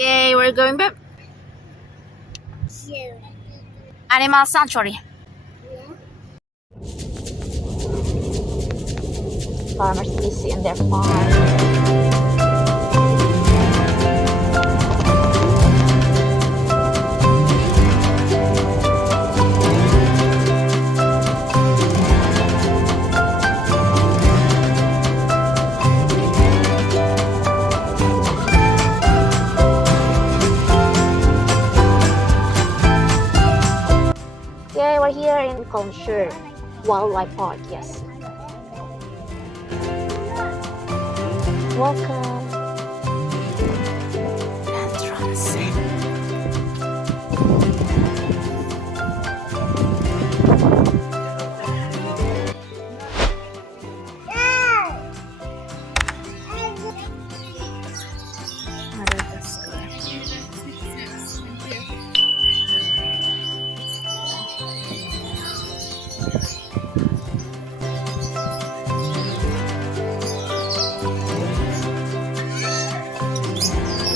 Okay, we're going back. Animal sanctuary. Farmers busy in their farm. Okay, we're here in Lincolnshire Wildlife Park. Yes. Welcome. Entrance.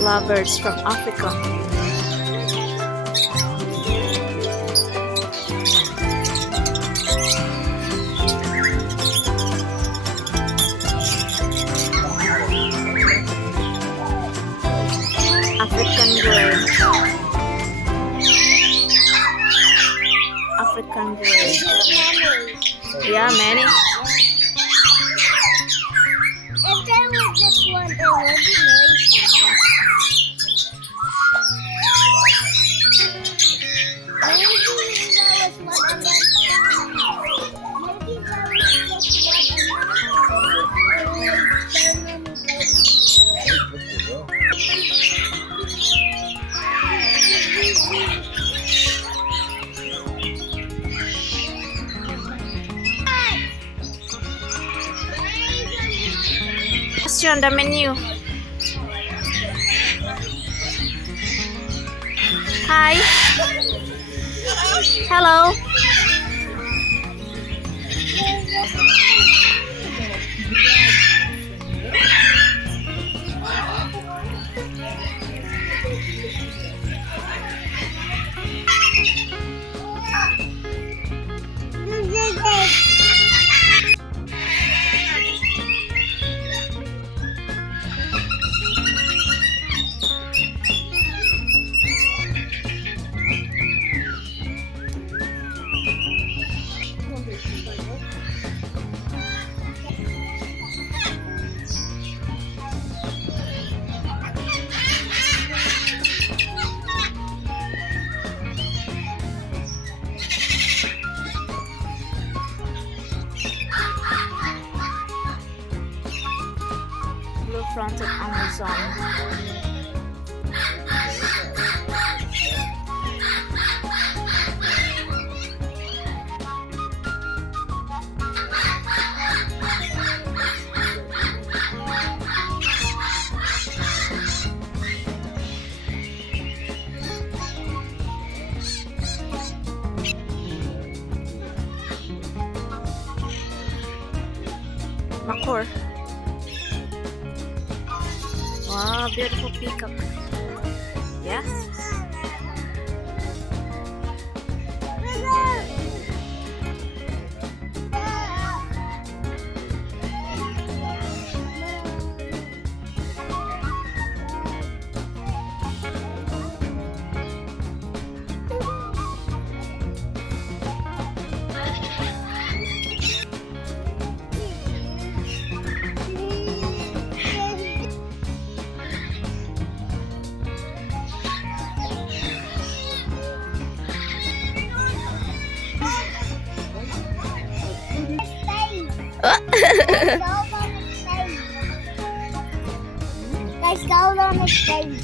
Lovebirds from Africa. African grey. African grey. Yeah, many. If there was just one, there would be noise. What's on the menu? Hi. Hello. Blue-fronted Amazon. Makor. Wow, beautiful peacock. Yeah. There's gold on the stage.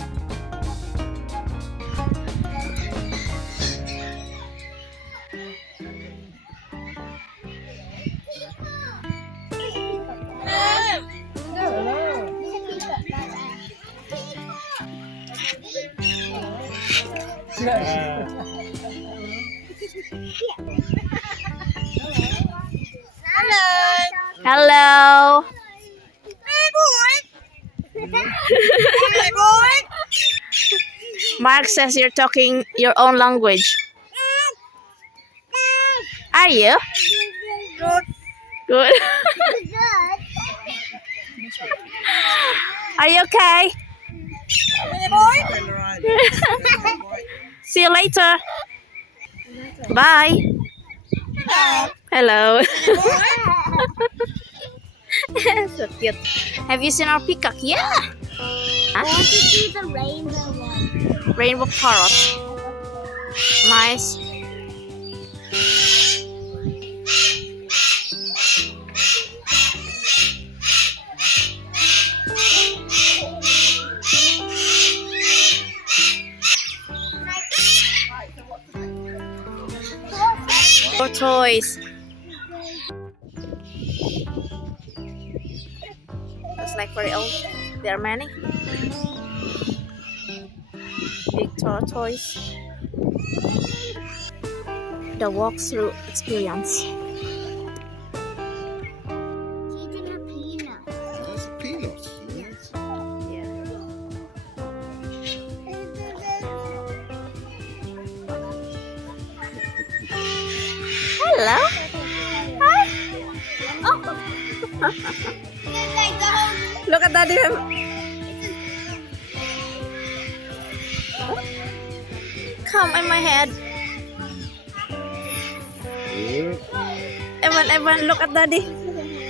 Hello. Hey boy. Hey boy. Mark says you're talking your own language. Are you? Good. Are you okay? See you later. Bye. Hello. So cute. Have you seen our peacock? Yeah. I want to see the rainbow one. Rainbow parrot. Nice. More toys. Looks like very old. There are many. Big tortoise. The walkthrough experience. Eating a peanut. That's a peanut. Yes. Hello. Hi. Oh. Look at daddy. Come in my head. Evan, look at daddy.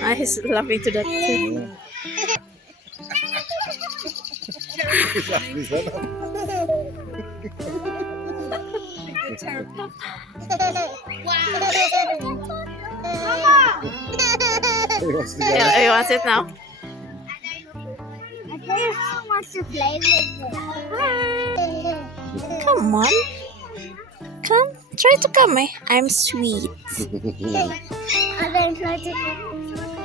Ah, he's laughing to that too. Yeah, he wants it now. I think wants to play with it. Come on. Come. Try to come. I'm sweet. And then try to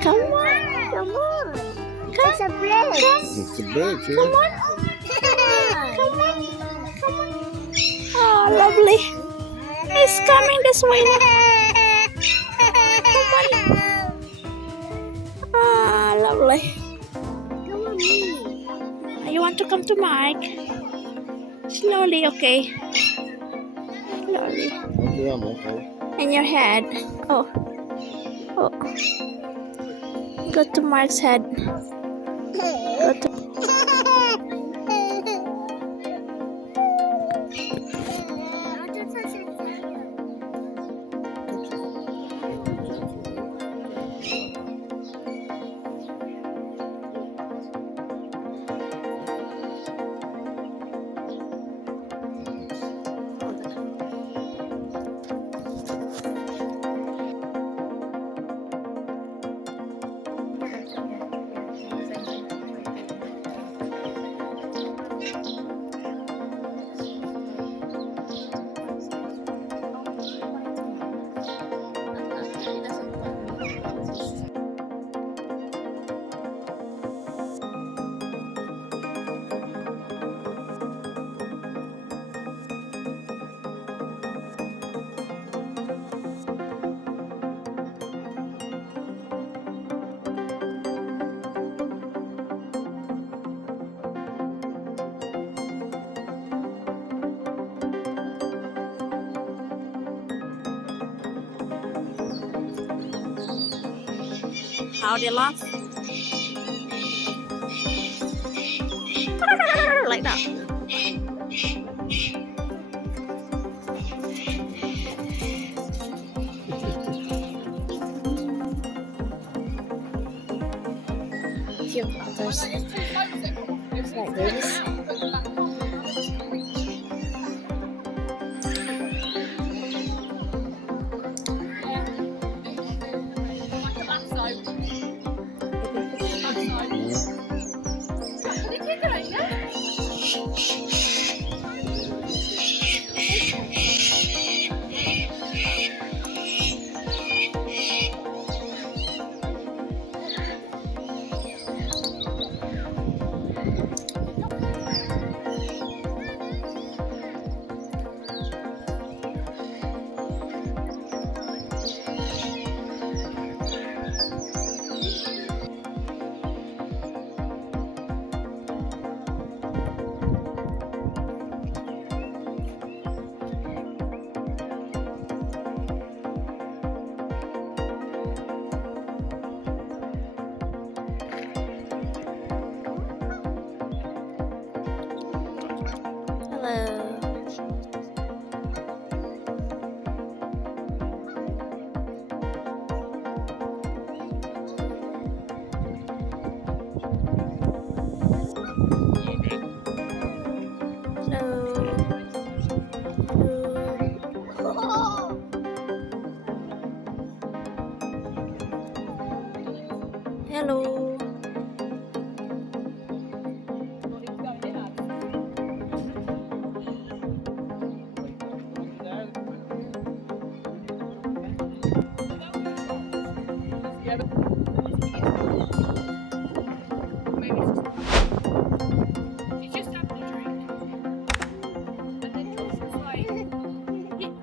Come on. come on. It's a bird. It's a bird, yeah. Come on. Come on. Come on. Oh, lovely. He's coming this way. Ah, lovely. Come on, me. You want to come to Mark? Slowly, okay. Slowly. Okay, I'm okay. In your head. Oh. Oh. Go to Mark's head. Go to how they laugh. Like that. Cute otters. Like this. Hello. He's just having a drink. And then Josh was like,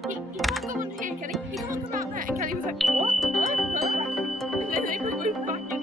he can't go under here, Kelly. He can't come out there. And Kelly was like, what? Huh? And then they moved back in.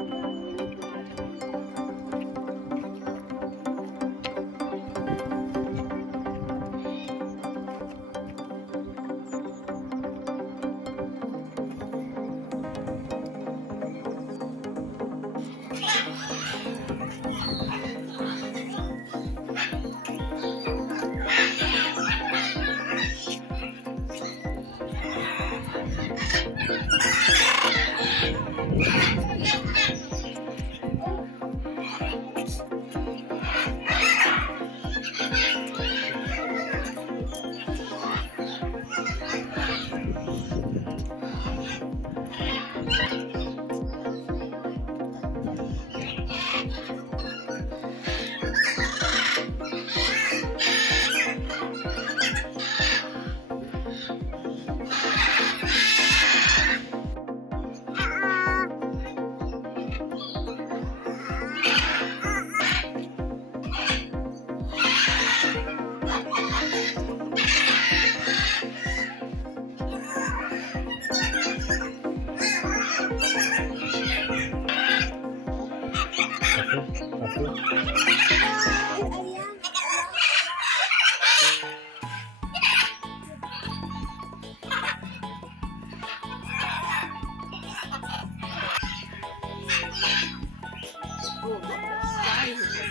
Oh, look at the size of it.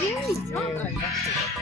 They're huge, aren't they?